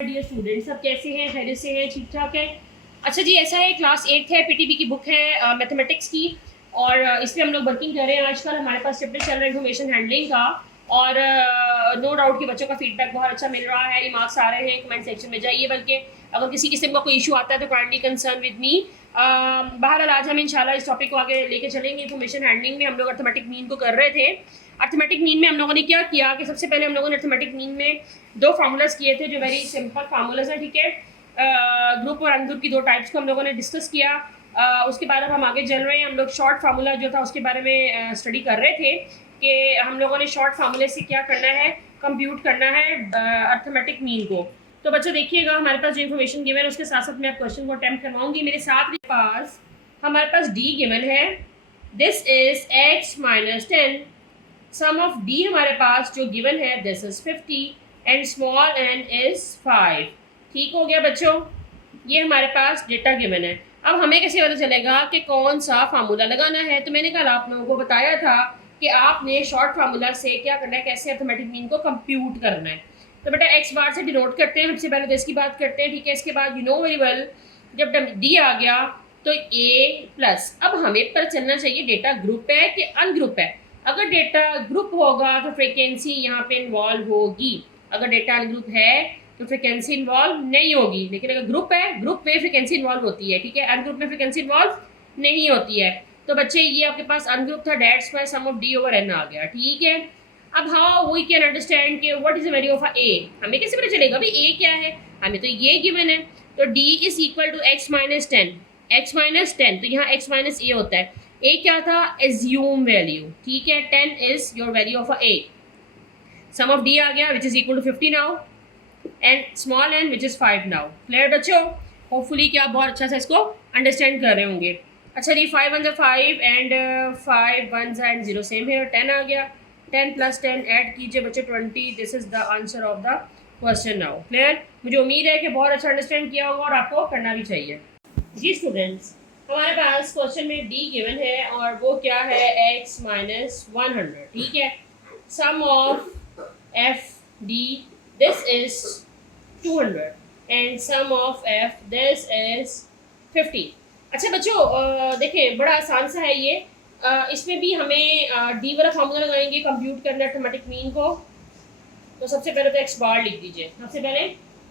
Dear students, सब कैसे हैं? खैरियत से हैं? ठीक ठाक है? अच्छा जी, ऐसा है क्लास 8 है, पीटीबी की बुक है मैथमेटिक्स की, और इसमें हम लोग वर्किंग कर रहे हैं। आजकल हमारे पास चैप्टर चल रहा है इन्फॉर्मेशन हैंडलिंग का, और नो डाउट कि बच्चों का फीडबैक बहुत अच्छा मिल रहा है, मार्क्स आ रहे हैं। कमेंट सेक्शन में जाइए, बल्कि अगर किसी किस्म का कोई इशू आता है तो काइंडली कंसर्न विद मी। बहरहाल आज हम इंशाल्लाह इस टॉपिक को आगे लेके चलेंगे। इन्फॉर्मेशन हैंडलिंग में हम लोग अर्थमेटिक मीन को कर रहे थे। अर्थमेटिक मीन में हम लोगों ने क्या किया कि सबसे पहले हम लोगों ने अर्थमेटिक मीन में दो फार्मूलाज किए थे जो वेरी सिंपल फार्मूलाज हैं, ठीक है। ग्रुप और अनग्रुप की दो टाइप्स को हम लोगों ने डिस्कस किया। उसके बाद अब हम आगे चल रहे हैं। हम लोग शॉर्ट फार्मूला जो था उसके बारे में स्टडी कर रहे थे कि हम लोगों ने शॉर्ट फार्मूले से क्या करना है, कंप्यूट करना है अर्थमेटिक मीन को। तो बच्चों देखिएगा, हमारे पास जो इन्फॉर्मेशन गिवन है उसके साथ साथ मैं आप क्वेश्चन को अटेम्प्ट करवाऊंगी। मेरे साथ पास हमारे पास डी गिवन है, this is x minus 10। Sum of d हमारे पास जो गिवन है this is 50 and small n is 5। ठीक हो गया बच्चों, ये हमारे पास डेटा गिवन है। अब हमें कैसे पता चलेगा कि कौन सा फार्मूला लगाना है? तो मैंने कल आप लोगों को बताया था कि आपने शॉर्ट फार्मूला से क्या करना है, कैसे अर्थमेटिक मीन को कंप्यूट करना है। तो बेटा एक्स बार से डिनोट करते हैं। सबसे पहले तो इसकी बात करते हैं, ठीक है। इसके बाद यू नो वेरी वेल, जब डी आ गया तो ए प्लस। अब हमें पता चलना चाहिए डेटा ग्रुप है कि अनग्रुप है। अगर डेटा ग्रुप होगा तो फ्रीक्वेंसी यहाँ पे इन्वॉल्व होगी, अगर डेटा अनग्रुप है तो फ्रीक्वेंसी इन्वॉल्व नहीं होगी। लेकिन अगर ग्रुप है, ग्रुप में फ्रीक्वेंसी इन्वॉल्व होती है, ठीक है। अनग्रुप में फ्रीक्वेंसी इन्वॉल्व नहीं होती है। तो बच्चे ये आपके पास अनग्रुप था, that's by sum of D over N आ गया, ठीक है। अब हाउ वी कैन अंडरस्टैंड के what is the value of A? हमें कैसे पता चलेगा भाई ए क्या है? हमें तो ये गिवन है। तो d is equal to x minus 10, x minus 10, तो यहाँ एक्स माइनस ए होता है। ए क्या था? एज्यूम वैल्यू, ठीक है। 10 is your value of A. Sum of D आ गया which is equal to 50 now, and small N which is 5 now. Clear बच्चों? होपफुली कि आप बहुत अच्छा से इसको अंडरस्टैंड कर रहे होंगे। अच्छा जी, 5 1 5 एंड 5 1 एंड 0 सेम है, 10 आ गया। 10 प्लस 10 ऐड कीजिए बच्चे 20। This is the answer of the question now. Clear? मुझे उम्मीद है कि बहुत अच्छा अंडरस्टैंड किया होगा और आपको करना भी चाहिए। जी स्टूडेंट्स, हमारे पास क्वेश्चन में डी गिवन है और वो क्या है? x माइनस 100, ठीक है। Sum of F D this is 200 and sum of F this is 50। अच्छा बच्चों देखिए, बड़ा आसान सा है ये। इसमें भी हमें डी वाला फार्मूला लगाएंगे, कंप्यूट करना है अर्थमेटिक मीन को। तो सबसे पहले तो एक्स बार लिख दीजिए, सबसे पहले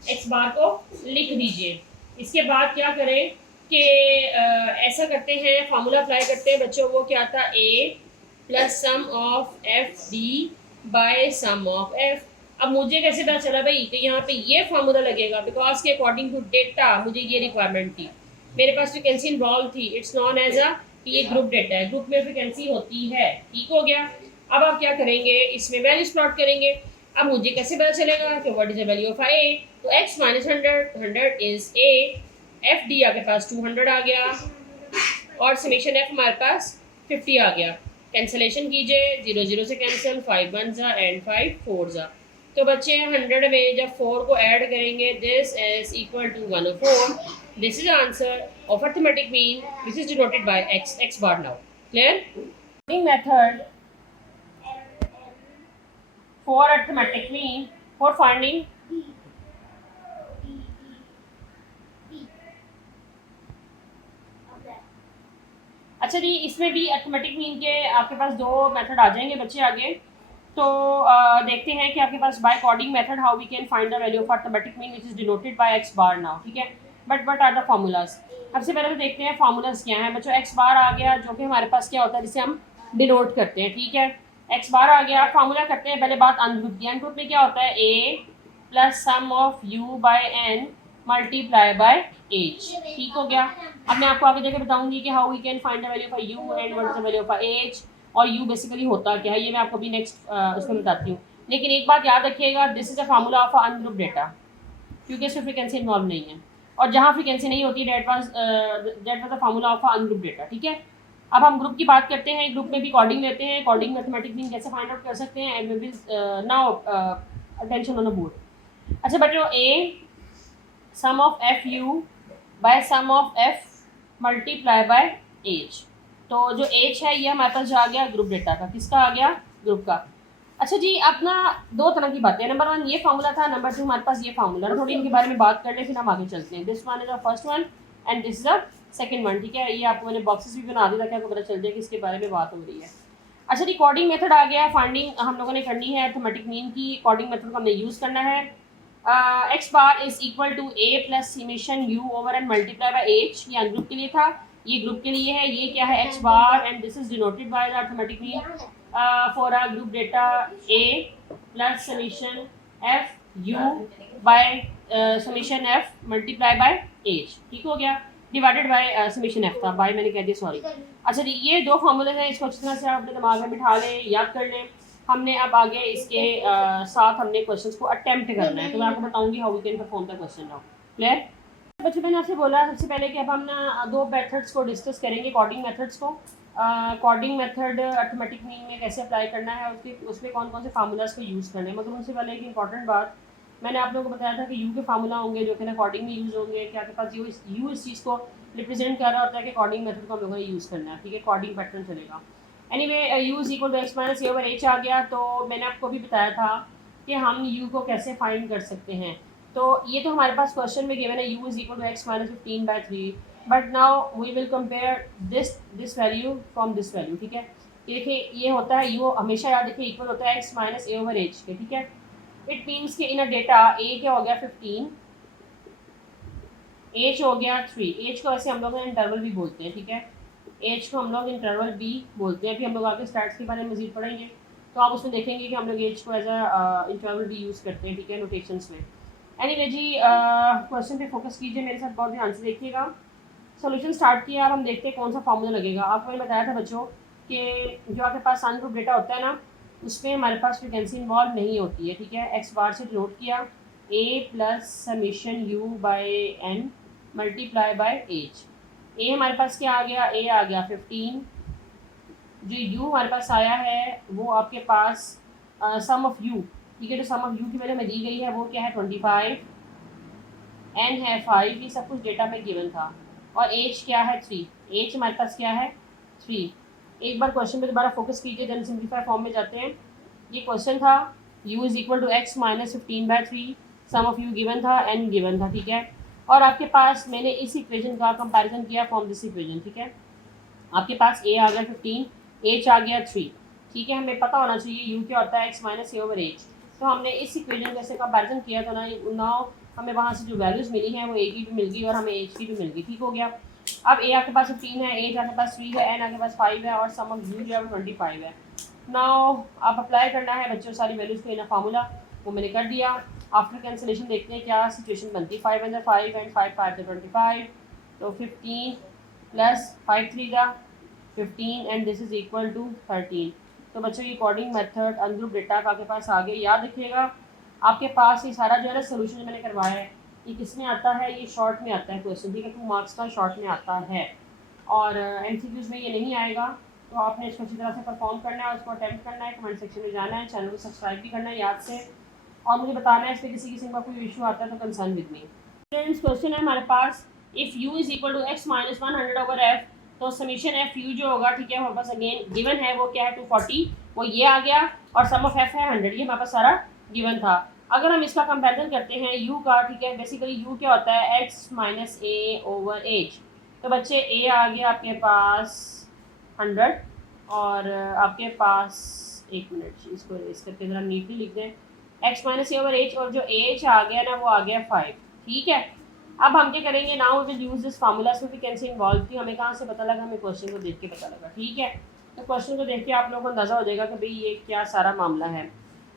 एक्स बार को लिख दीजिए। इसके बाद क्या करें कि ऐसा करते हैं, फार्मूला अप्लाई करते हैं बच्चों। वो क्या था? A plus sum of F D by sum of F. अब मुझे कैसे पता चला भाई कि यहाँ पे ये फार्मूला लगेगा? बिकॉज के अकॉर्डिंग टू डेटा मुझे ये रिक्वायरमेंट थी, मेरे पास फ्रिक्वेंसी इन्वॉल्व थी। इट्स नॉन एज अ ये ग्रुप डेटा है, ग्रुप में फ्रिक्वेंसी होती है। ठीक हो गया। अब आप क्या करेंगे, इसमें वैल्यूज प्लॉट करेंगे। अब मुझे कैसे पता चलेगा कि what is the value of A? तो x minus 100 is A, F D आपके पास 200 आ गया, और समेशन एफ हमारे पास 50 आ गया। कैंसलेशन कीजिए, 0 0 से कैंसिल, 5 1 जा एंड 5 4 जा। तो बच्चे 100 में जब 4 को ऐड करेंगे, this is equal to 104। This is answer of arithmetic mean which is denoted by x, x bar now. Clear? Method for arithmetic mean for finding अच्छा जी, इसमें भी अर्थमेटिक मीन के आपके पास दो मेथड आ जाएंगे बच्चे आगे। तो देखते हैं कि आपके पास by coding method how we can find the value of arithmetic mean which is denoted by X bar now, ठीक है। But are the formulas. सबसे पहले तो देखते हैं फार्मूलाज क्या है बच्चों। एक्स बार आ गया जो कि हमारे पास क्या होता है, जिसे हम डिनोट करते हैं, ठीक है। एक्स बार आ गया, फार्मूला करते हैं। पहले बात अनग्रुप की। अनग्रुप में क्या होता है? A plus sum of U by N multiply by H. ठीक हो गया। अब मैं आपको आगे जाकर बताऊंगी कि how we can find the value of u and what is the value of h, और यू बेसिकली होता क्या है ये मैं आपको भी नेक्स्ट उसमें बताती हूँ। लेकिन एक बात याद रखिएगा, this is a formula of ungroup data, क्योंकि इसमें फ्रीक्वेंसी इन्वॉल्व नहीं है, और जहाँ फ्रीक्वेंसी नहीं होती that was the formula of ungroup data, ठीक है। अब हम ग्रुप की बात करते हैं। ग्रुप में भी कोडिंग लेते हैं। कोडिंग मैथमेटिक मीन कैसे फाइंड आउट कर सकते हैं, and we will now attention on the board. अच्छा बच्चों, A sum of F U by sum of F multiply by H. तो जो एच है ये हमारे पास आ गया ग्रुप डेटा का। किसका आ गया? ग्रुप का। अच्छा जी, अब ना दो तरह की बातें हैं। नंबर वन ये फार्मूला था, नंबर टू हमारे पास ये फार्मूला, थोड़ी इनके बारे में बात कर लें फिर हम आगे चलते हैं। This one is the first one and this is the second one, ठीक है। ये आपको मैंने बॉक्सेस भी बना दिया ताकि आपको पता चल जाए कि इसके बारे में बात हो रही है। अच्छा जी, कोडिंग मेथड आ गया। फाइंडिंग हम लोगों ने करनी है अरिथमेटिक मीन की। कोडिंग मेथड को हमने यूज़ करना है। X bar is equal to A plus summation u over n multiply by h. ये अनग्रुप के लिए था, ये ग्रुप के लिए है। ये क्या है, x bar, and this is denoted by the arithmetic mean for a group data A plus summation F U by summation F multiply by H. ठीक हो गया, डिवाइडेड बाय समेशन एफ था, बाय मैंने कह दिया, सॉरी। अच्छा जी, ये दो फॉर्मूले हैं, इसको अच्छी तरह से आप अपने दिमाग में बिठा लें, याद कर लें। हमने अब आगे इसके साथ हमने क्वेश्चंस को अटेम्प्ट करना है, तो मैं आपको बताऊंगी how we can perform the question now. Clear बच्चों? मैंने आपसे बोला सबसे पहले कि अब हम ना दो मेथड्स को डिस्कस करेंगे, कोडिंग मेथड्स को। कोडिंग मेथड अरिथमेटिक मीन में कैसे अप्लाई करना है, उसमें कौन कौन से फार्मूलाज को यूज़ करना है। मगर उनसे पहले एक इंपॉर्टेंट बात, मैंने आप लोगों को बताया था कि यू के फार्मूला होंगे जो कि ना कोडिंग में यूज़ होंगे, कि आपके पास यू इस चीज़ को रिप्रेजेंट कर रहा होता है कि कोडिंग मेथड को हम लोगों ने यूज़ करना है, ठीक है। कोडिंग पैटर्न चलेगा। Anyway, U is equal to x minus A over H आ गया। तो मैंने आपको भी बताया था कि हम यू को कैसे फाइंड कर सकते हैं। तो ये तो हमारे पास क्वेश्चन में गिवन है, u is equal to x minus 15/3, but now we will compare this value from this value, ठीक है। ये देखिए, ये होता है, यू हमेशा याद रखिए इक्वल होता है एक्स माइनस ए ओवर एच के, ठीक है। इट मीन्स कि इन अ डेटा ए क्या हो गया 15, एच हो गया 3। एच को वैसे हम लोग इंटरवल भी बोलते हैं, ठीक है। एच को हम लोग इंटरवल बी बोलते हैं। अभी हम लोग आगे स्टैट्स के बारे में मजीद पढ़ेंगे, तो आप उसमें देखेंगे कि हम लोग एच को एज अ इंटरवल बी यूज़ करते हैं, ठीक है, नोटेशंस में। एनीवे जी, क्वेश्चन पे फोकस कीजिए, मेरे साथ बहुत ध्यान से देखिएगा। सोल्यूशन स्टार्ट किया, अब हम देखते हैं कौन सा फार्मूला लगेगा। आपको मैंने बताया था बच्चों कि जो आपके पास सन ग्रुप डेटा होता है ना, उसमें हमारे पास फ्रिक्वेंसी इन्वॉल्व नहीं होती है, ठीक है। एक्स बार से डिनोट किया, A plus summation U by N multiply by H. A हमारे पास क्या आ गया, ए आ गया 15। जो यू हमारे पास आया है वो आपके पास सम ऑफ यू, ठीक है। जो सम ऑफ यू की वैल्यू हमें दी गई है वो क्या है 25, एन है 5, ये सब कुछ डेटा में गिवन था। और एज क्या है 3, एज हमारे पास क्या है 3। एक बार क्वेश्चन पे दोबारा फोकस कीजिए, देन सिंप्लीफाई फॉर्म में जाते हैं। ये क्वेश्चन था, u is equal to x minus 15/3, sum of u given था, एन गिवन था, ठीक है। और आपके पास मैंने इस इक्वेशन का कंपैरिजन किया फ्रॉम दिस इक्वेशन, ठीक है। आपके पास ए आ गया 15, एच आ गया 3, ठीक है। हमें पता होना चाहिए यू क्या होता है, एक्स माइनस ए ओवर एच। तो हमने इस इक्वेशन का ऐसे कंपैरिजन किया तो ना हमें वहाँ से जो वैल्यूज़ मिली हैं वो ए की भी मिल गई और हमें एच की भी मिल गई, ठीक हो गया। अब ए आपके पास 15 है, एच आपके पास 3 है, एन आपके पास 5 है, और सम ऑफ यू जो है 25 है। नाउ आप अप्लाई करना है बच्चों सारी वैल्यूज़ को इन फार्मूला, वो मैंने कर दिया। आफ्टर कैंसिलेशन देखते हैं क्या सिचुएशन बनती है। 5 एंड 5 एंड 5 5 25, तो 15 प्लस 5 3 का 15 and this is equal to 13। तो बच्चों ये कोडिंग मेथड अनग्रुप डेटा का आपके पास आगे याद रखिएगा। आपके पास ये सारा जो है ना सोल्यूशन मैंने करवाया है, ये किस में आता है, ये शॉर्ट में आता है क्वेश्चन, ठीक है। 2 मार्क्स का शॉर्ट में आता है, और एमसीक्यूज में ये नहीं आएगा। तो आपने इसको अच्छी तरह से परफॉर्म करना है, उसको अटेम्प्ट करना है, कमेंट सेक्शन में जाना है, चैनल को सब्सक्राइब भी करना है याद से, और मुझे बताना है इस पर किसी किस्म का कोई इशू आता है तो concern with me. Friends, question है हमारे पास, if U is equal to x minus 100 over F, तो समीशन एफ यू जो होगा, ठीक है, हमारे पास अगेन गिवन है वो क्या है 240, वो ये आ गया, और सम ऑफ एफ है 100, ये हमारे पास सारा गिवन था। अगर हम इसका कंपेरिजन करते हैं यू का, ठीक है, बेसिकली यू क्या होता है एक्स माइनस ए ओवर एच। तो बच्चे ए आ गया आपके पास 100, और आपके पास एक मिनट इसको रेस करके ज़रा नीटली लिख दें, एक्स माइनस ए ओवर एच, और जो एच आ गया ना वो आ गया 5, ठीक है। अब हम क्या करेंगे, now we will use this formula so we can say involve थी। हमें कहाँ से पता लगा, हमें क्वेश्चन को देख के पता लगा, ठीक है। तो क्वेश्चन को देख के आप लोगों को अंदाज़ा हो जाएगा कि भाई ये क्या सारा मामला है।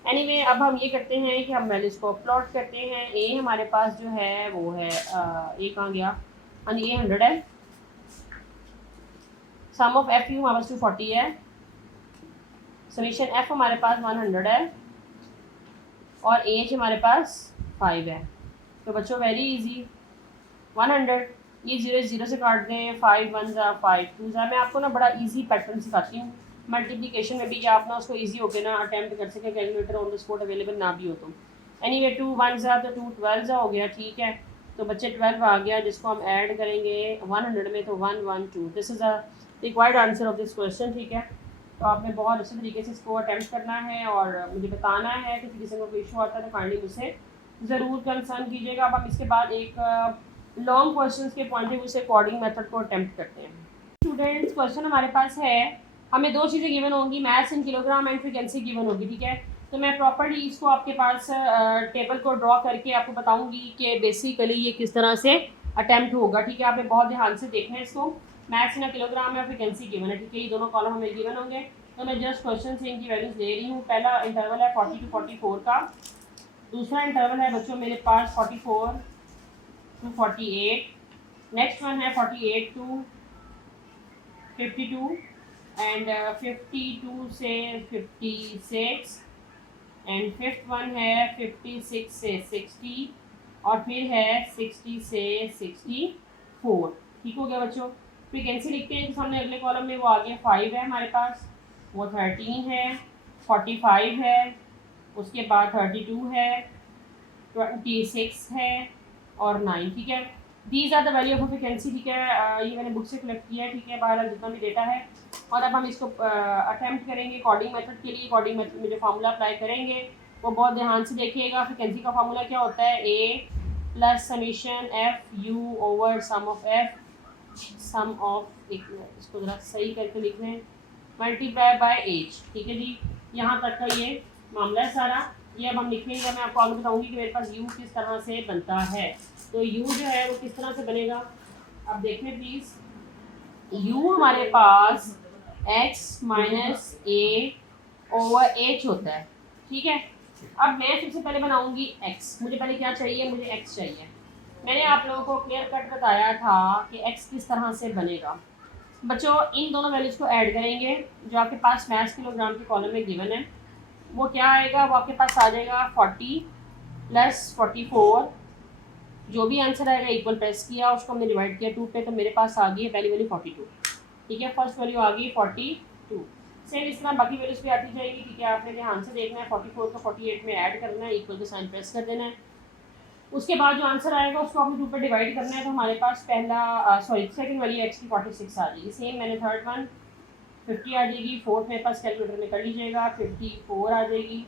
एनीवे, अब हम ये करते हैं कि हम वैल्यूज़ को प्लॉट करते हैं। ए हमारे पास जो है वो है ए कहाँ गया, ए 100 है, सम ऑफ एफ यू हमारे पास 240 है, समीशन एफ हमारे पास 100 है, और एच हमारे पास 5 है। तो बच्चों वेरी इजी, 100, ये 0 0 से काट दें, 5 1 ज़ा 5 2 ज़ा। मैं आपको ना बड़ा इजी पैटर्न सिखाती हूँ मल्टीप्लिकेशन में भी, कि आप ना उसको इजी होकर ना अटैम्प्ट कर सकें, calculator on the spot available ना भी हो तो। एनीवे 2 1 ज़ा तो 2 12 ज़ा हो गया, ठीक है। तो बच्चे 12 आ गया, जिसको हम ऐड करेंगे 100 में, तो 1 1 2, this is the required answer of this question, ठीक है। तो आपने बहुत अच्छे तरीके से इसको अटैम्प्ट करना है और मुझे बताना है। किसी किस्म का कोई इशू आता है तो काइंडली मुझसे ज़रूर कंसर्न कीजिएगा। अब हम इसके बाद एक लॉन्ग क्वेश्चन के पॉइंट ऑफ व्यू से कोडिंग मेथड को अटैम्प्ट करते हैं। स्टूडेंट्स, क्वेश्चन हमारे पास है, हमें दो चीज़ें गिवन होंगी, maths in kilogram and frequency given होगी, ठीक है। तो मैं प्रॉपर्ली इसको आपके पास टेबल को ड्रॉ करके आपको बताऊंगी कि बेसिकली ये किस तरह से अटैम्प्ट होगा, ठीक है। आपने बहुत ध्यान से देखना है इसको। मैथ्स इन किलोग्राम या फ्रीक्वेंसी गिवन है, ठीक है। ये दोनों कॉलम हमें गिवन होंगे। तो मैं जस्ट क्वेश्चन से इनकी वैल्यूज ले रही हूँ। पहला इंटरवल है 40 to 44 का। दूसरा इंटरवल है बच्चों मेरे पास 44 to 48। नेक्स्ट वन है 48 to 52 एंड 52 से 56 एंड फिफ्थ वन है 56 से 60 और फिर है 60 से 64। ठीक हो गया बच्चों। फ्रीक्वेंसी लिखते हैं तो सामने अगले कॉलम में वो आ गया 5 है हमारे पास, वो 13 है, 45 है, उसके बाद 32 है, 26 है और 9, ठीक है। These are the value of frequency, ठीक है। ये मैंने बुक से कलेक्ट किया है, ठीक है, बहरहाल जितना भी डेटा है। और अब हम इसको अटैम्प्ट करेंगे कोडिंग मेथड के लिए। कोडिंग मेथड में जो फार्मूला अप्लाई करेंगे वो बहुत ध्यान से देखिएगा। फ्रीक्वेंसी का फार्मूला क्या होता है, A plus summation F you over sum of F, sum of, इसको ज़रा सही करके लिख लें, मल्टीप्लाई बाय एच, ठीक है जी। यहाँ तक का ये मामला है सारा। ये अब हम लिखेंगे, मैं आपको आगे बताऊंगी कि मेरे पास u किस तरह से बनता है। तो u जो है वो किस तरह से बनेगा, अब देखने प्लीज़। u हमारे पास x माइनस ए ओवर एच होता है, ठीक है। अब मैं सबसे पहले बनाऊंगी x। मुझे पहले क्या चाहिए, मुझे x चाहिए। मैंने आप लोगों को क्लियर कट बताया था कि x किस तरह से बनेगा। बच्चों इन दोनों वैल्यूज़ को ऐड करेंगे जो आपके पास मैथ्स किलोग्राम के कॉलम में गिवन है। वो क्या आएगा, वो आपके पास आ जाएगा 40 प्लस 44। जो भी आंसर आएगा इक्वल प्रेस किया, उसको हमने डिवाइड किया 2 पे, तो मेरे पास आ गई है पहली वैल्यू 42, ठीक है। फर्स्ट वैल्यू आ गई 42। सेम इस तरह बाकी वैल्यूज़ भी आती जाएगी, ठीक है। आपने ध्यान से देखना है, 44 को 48 में ऐड करना है, इक्वल का साइन प्रेस कर देना है। उसके बाद जो आंसर आएगा उसको आपने 2 पर डिवाइड करना है, तो हमारे पास सेकंड वैल्यू एक्स की 46 आ जाएगी। सेम मैंने थर्ड वन 50 आ जाएगी। फोर्थ मेरे पास कैलकुलेटर में कर लीजिएगा, 54 आ जाएगी,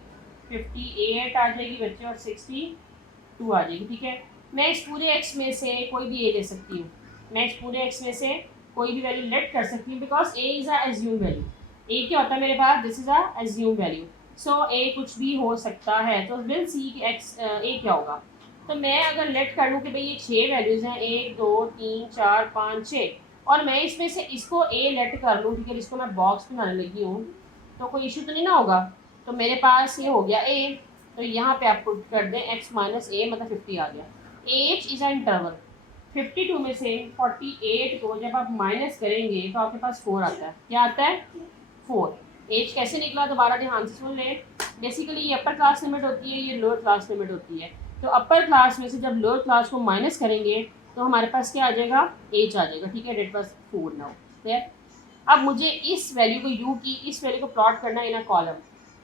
58 आ जाएगी बच्चे और 62 आ जाएगी, ठीक है। मैं इस पूरे एक्स में से कोई भी ए ले सकती हूँ। मैं इस पूरे एक्स में से कोई भी वैल्यू लेट कर सकती हूँ, because A is a assume value. A क्या होता है मेरे पास, this is a assume value. So A कुछ भी हो सकता है। तो विल सी कि एक्स ए क्या होगा। तो मैं अगर लेट कर लूँ कि भाई ये 6 वैल्यूज़ हैं, 1 2 3 4 5 6, और मैं इसमें से इसको ए लेट कर लूँ, ठीक है, जिसको मैं बॉक्स बनाने लगी हूँ, तो कोई इशू तो नहीं ना होगा। तो मेरे पास ये हो गया ए, तो यहाँ पे आप पुट कर दें एक्स माइनस ए, मतलब 50 आ गया। H is a interval. 52 में से 48 को जब आप माइनस करेंगे तो आपके पास 4 आता है। क्या आता है, 4। एच कैसे निकला, दोबारा ध्यान से सुन लें। बेसिकली ये अपर क्लास लिमिट होती है, ये लोअर क्लास लिमिट होती है। तो अपर क्लास में से जब लोअर क्लास को माइनस करेंगे तो हमारे पास क्या आ जाएगा, एच आ जाएगा, ठीक है। डेट पास 4 नाउ, क्लियर। अब मुझे इस वैल्यू को u की इस वैल्यू को प्लॉट करना है इन अ कॉलम।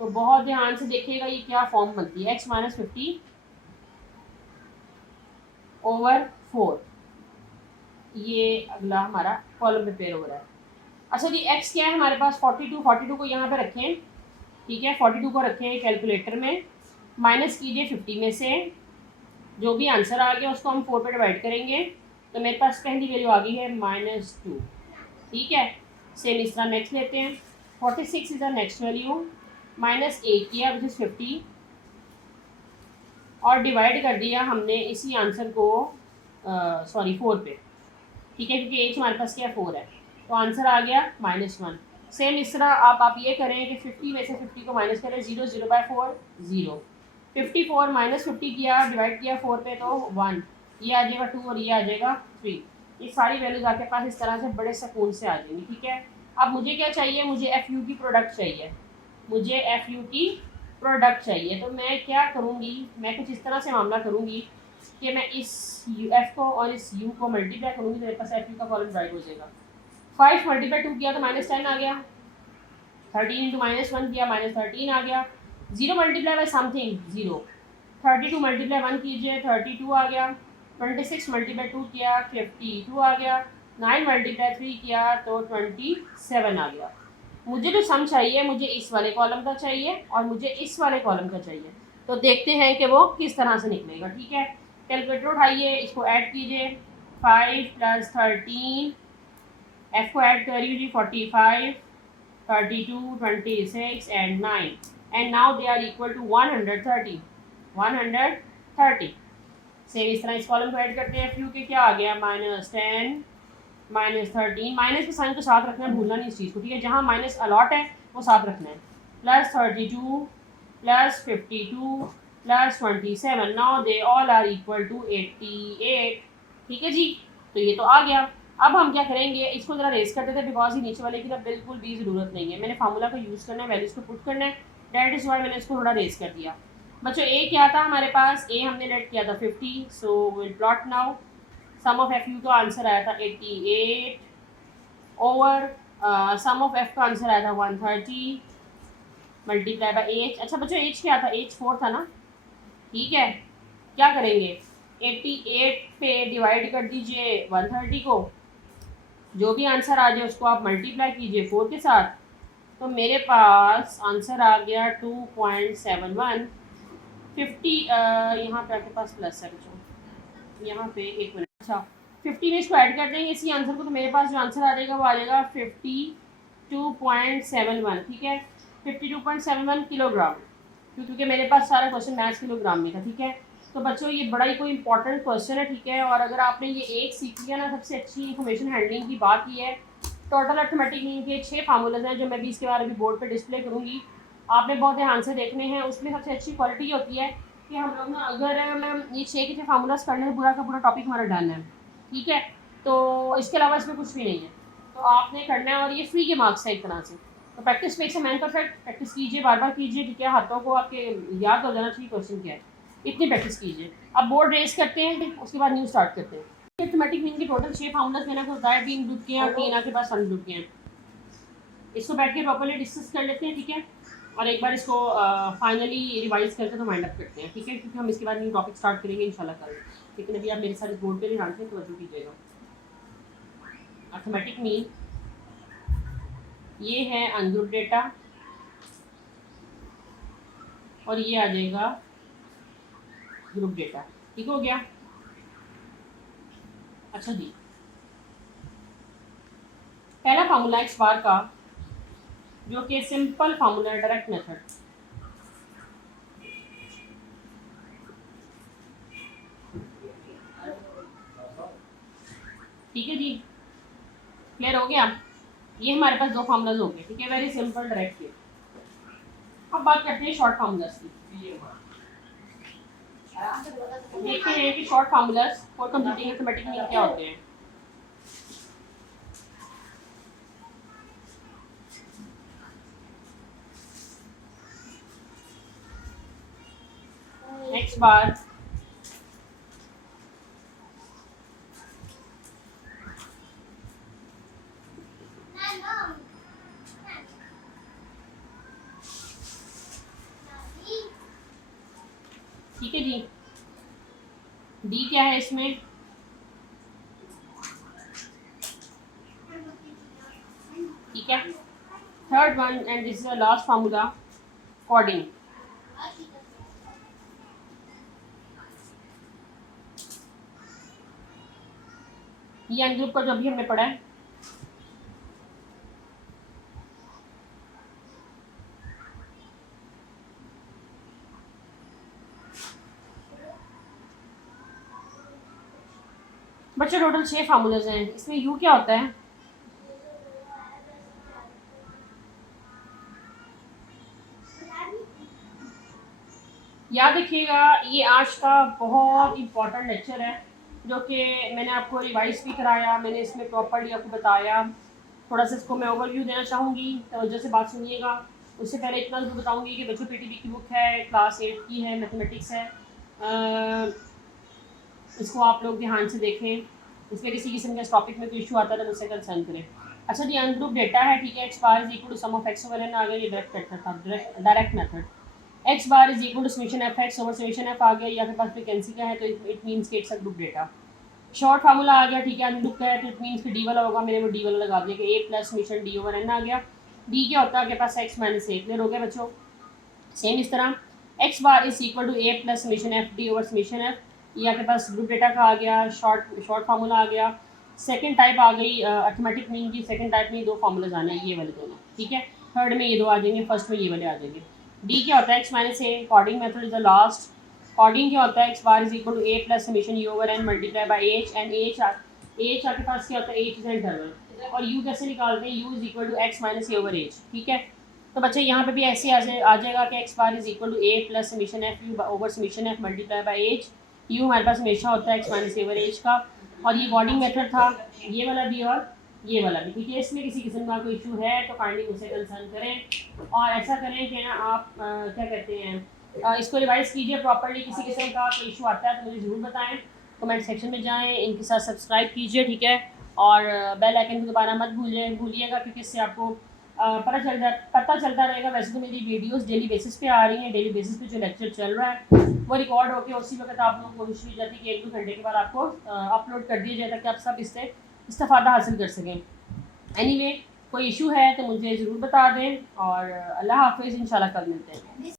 तो बहुत ध्यान से देखिएगा ये क्या फॉर्म बनती है, x माइनस 50 ओवर 4। ये अगला हमारा कॉलम प्रिपेयर हो रहा है। अच्छा जी, x क्या है हमारे पास 42 को यहाँ पे रखें, ठीक है। 42 को रखें कैलकुलेटर में, माइनस कीजिए 50 में से। जो भी आंसर आ गया उसको हम 4 पे डिवाइड करेंगे, तो मेरे पास पहली वैल्यू आ गई है -2, ठीक है। सेम इस तरह नेक्स्ट लेते हैं। 46 is the next value, minus 8 किया विच इज़ 50, और डिवाइड कर दिया हमने इसी आंसर को 4 पे, ठीक है, क्योंकि एच हमारे पास क्या 4 है। तो आंसर आ गया -1। सेम इस तरह आप ये करें कि 50 में से 50 को माइनस करें, 0 0/4 0। 54 माइनस 50 किया, डिवाइड किया 4 पे, तो 1, ये आ जाएगा 2 और ये आ जाएगा 3। ये सारी वैल्यूज आपके पास इस तरह से बड़े सुकून से आ जाएंगी, ठीक है। अब मुझे क्या चाहिए, मुझे एफ यू की प्रोडक्ट चाहिए, मुझे एफ यू की प्रोडक्ट चाहिए। तो मैं क्या करूँगी, मैं कुछ इस तरह से मामला करूँगी कि मैं इस एफ को और इस यू को मल्टीप्लाई करूँगी, तो मेरे पास एफ यू का कॉलम राइट हो जाएगा। 5 मल्टीप्लाई 2 किया तो -10 आ गया, 13 इंटू -1 किया -13 आ गया, 0 मल्टीप्लाई बाई समथिंग 0, 32 मल्टीप्लाई 1 कीजिए 32 आ गया, 26 मल्टीप्लाई 2 किया 52 आ गया, 9 मल्टीप्लाई 3 किया तो 27 आ गया। मुझे जो सम चाहिए मुझे इस वाले कॉलम का चाहिए और मुझे इस वाले कॉलम का चाहिए। तो देखते हैं कि वो किस तरह से निकलेगा। ठीक है, कैलकुलेटर उठाइए, इसको ऐड कीजिए। 5 + 13, एफ को ऐड करिए, 45, 32, 26 and 9, and now they are equal to 130। 130 same इस तरह इस कॉलम को ऐड करते हैं। फ्यू के क्या आ गया, -10, -13, माइनस के साइन को साथ रखना है, भूलना नहीं इस चीज़ को। ठीक है, जहाँ माइनस अलॉट है वो साथ रखना है। +32 +52 +27, now they all are equal to 88। ठीक है जी, तो ये तो आ गया। अब हम क्या करेंगे, इसको ज़रा रेस करते थे बिकॉज ये नीचे वाले की ना बिल्कुल भी ज़रूरत नहीं है। मैंने फार्मूला का यूज़ करना है, वैल्यूज़ को पुट करना है, डेट इज़ वाई मैंने इसको थोड़ा रेस कर दिया। बच्चों ए क्या था हमारे पास, ए हमने लेट किया था 50, so will plot now. Sum of F u का आंसर आया था 88 ओवर सम ऑफ एफ का आंसर आया था 130 मल्टीप्लाई बाय एच। अच्छा बच्चों एच क्या था, एच 4 था ना। ठीक है, क्या करेंगे, 88 पे डिवाइड कर दीजिए 130 को, जो भी आंसर आ जाए उसको आप मल्टीप्लाई कीजिए 4 के साथ। तो मेरे पास आंसर आ गया 2.71। 50 यहाँ पे आपके पास प्लस है बच्चों, यहाँ पे एक मिनट। अच्छा 50 में इसको ऐड कर देंगे इसी आंसर को, तो मेरे पास जो आंसर आ जाएगा वो आ जाएगा 52.71। ठीक है, 52.71 किलोग्राम, क्योंकि मेरे पास सारा क्वेश्चन मैथ्स किलोग्राम में था। ठीक है, तो बच्चों ये बड़ा ही कोई इंपॉर्टेंट क्वेश्चन है। ठीक है, और अगर आपने ये एक सीख लिया ना, सबसे अच्छी इंफॉर्मेशन हैंडलिंग की बात ये है। टोटल अर्थमेटिक मीन के 6 फार्मूलाज हैं जो मैं भी इसके बारे में बोर्ड पे डिस्प्ले करूँगी, आपने बहुत ध्यान से देखने हैं। उसमें सबसे अच्छी क्वालिटी होती है कि हम लोग ना अगर ये 6 के 6 फार्मूलाज करने से पूरा का पूरा टॉपिक हमारा डन है। ठीक है, तो इसके अलावा इसमें कुछ भी नहीं है, तो आपने करना है और ये फ्री के मार्क्स है एक तरह से। तो practice makes a man perfect, practice कीजिए, बार बार कीजिए। ठीक है, हाथों को आपके याद हो जाना चाहिए क्वेश्चन क्या है, इतनी प्रैक्टिस कीजिए। अब बोर्ड रेस करते हैं, उसके बाद न्यू स्टार्ट करते हैं। अर्थमेटिक मीन के टोटल 6 फार्मूलाज मैंने आपको बताया, 3 ग्रुप के हैं और 3 आपके पास सन ग्रुप के हैं। इसको बैठ के प्रॉपर्ली डिस्कस कर लेते हैं। ठीक है, और एक बार इसको फाइनली रिवाइज करके तो वाइंड अप करते हैं। ठीक है, क्योंकि हम इसके बाद न्यू टॉपिक स्टार्ट करेंगे इंशाल्लाह कल। लेकिन अभी आप मेरे साथ इस बोर्ड पे नहीं डालते, तो कीजिएगा। अर्थमेटिक मीन ये है अनग्रुप डेटा और ये आ जाएगा ग्रुप डेटा। ठीक हो गया। अच्छा जी, पहला फार्मूला एक्स बार का जो कि सिंपल फार्मूला है, डायरेक्ट मेथड। ठीक है जी, क्लियर हो गया। ये हमारे पास 2 फार्मूलाज हो गए। ठीक है, वेरी सिंपल डायरेक्ट के। अब बात करते हैं शॉर्ट फार्मूलाज की। देखते हैं कि short formulas for computing arithmetic mean क्या होते हैं। एक्स बार ठीक है जी, डी क्या है इसमें, ठीक है। Third one and this is the last formula, coding. ये एन ग्रुप का जो अभी हमने पढ़ा है। बच्चों टोटल 6 फार्मूलाज हैं। इसमें यू क्या होता है, याद रखिएगा। ये आज का बहुत इंपॉर्टेंट लेक्चर है जो कि मैंने आपको रिवाइज भी कराया, मैंने इसमें प्रॉपर्ली आपको बताया। थोड़ा सा इसको मैं ओवरव्यू देना चाहूँगी, तवज्जो से बात सुनिएगा। उससे पहले इतना ज़रूर बताऊँगी कि बच्चों पीटीबी की बुक है, क्लास 8 की है, मैथमेटिक्स है। इसको आप लोग ध्यान से देखें, इसमें किसी किस्म का इस टॉपिक में कोई इशू आता है तो मुझसे कंसर्न करें। अच्छा जी, अनग्रुप डेटा है। ठीक है, x bar is equal to sum of X over N आ गया, ये डायरेक्ट मेथड था, direct method. X bar is equal to summation F X over summation F आ गया, या फिर पास फ्रीक्वेंसी का है तो इट मीन्स कि it's a group data. Short formula आ गया। ठीक है, अनग्रुप का है तो इट मीन्स कि डी वाला होगा, मैंने वो डी वाला लगा दिया कि A plus summation D over N आ गया। डी क्या होता है आपके पास एक्स माइनस ए। क्लियर हो गया बच्चों। सेम इस तरह X bar is equal to A plus summation F D over summation F, ये आपके पास ग्रुप डेटा का आ गया, शॉर्ट फार्मूला आ गया। सेकंड टाइप आ गई अर्थमेटिक मीन की। सेकंड टाइप में 2 फार्मूलाज आने हैं, ये वाले दोनों, ठीक है। थर्ड में ये 2 आ जाएंगे, फर्स्ट में ये वाले आ जाएंगे। डी क्या होता है x minus a, coding method is the last. Coding क्या होता है x bar is equal to A plus summation u over n multiply by h, and h आपके पास क्या होता है एच इज इंटरवल। और यू कैसे निकालते हैं, u is equal to x minus A over h, ठीक है। तो बच्चे यहाँ पे भी ऐसे आ जाएगा कि x bar is equal to A plus summation F you over summation f multiply by h. U हमारे पास हमेशा होता है एक्स माइनस ए ओवर एच का। और ये कॉर्डिंग मेथड था, ये वाला भी और ये वाला भी, ठीक है। इसमें किसी किस्म का कोई इशू है तो काइंडली मुझसे कंसर्न करें, और ऐसा करें कि ना आप क्या कहते हैं इसको रिवाइज़ कीजिए प्रॉपर्ली। किसी किस्म का कोई इशू आता है तो मुझे ज़रूर बताएं, कमेंट सेक्शन में जाएं, इनके साथ सब्सक्राइब कीजिए, ठीक है। और बेल आइकन को दबाना मत भूलिएगा, क्योंकि इससे आपको पता चलता रहेगा। वैसे तो मेरी वीडियोस डेली बेसिस पे आ रही हैं, डेली बेसिस पे जो लेक्चर चल रहा है वो रिकॉर्ड होकर उसी वक्त आप लोगों को कोशिश की जाती है कि 1-2 घंटे के बाद आपको अपलोड कर दिया जाए, ताकि आप सब इससे इस्तेफादा हासिल कर सकें। एनीवे कोई इशू है तो मुझे ज़रूर बता दें, और अल्लाह हाफिज़, इंशाल्लाह कल मिलते हैं।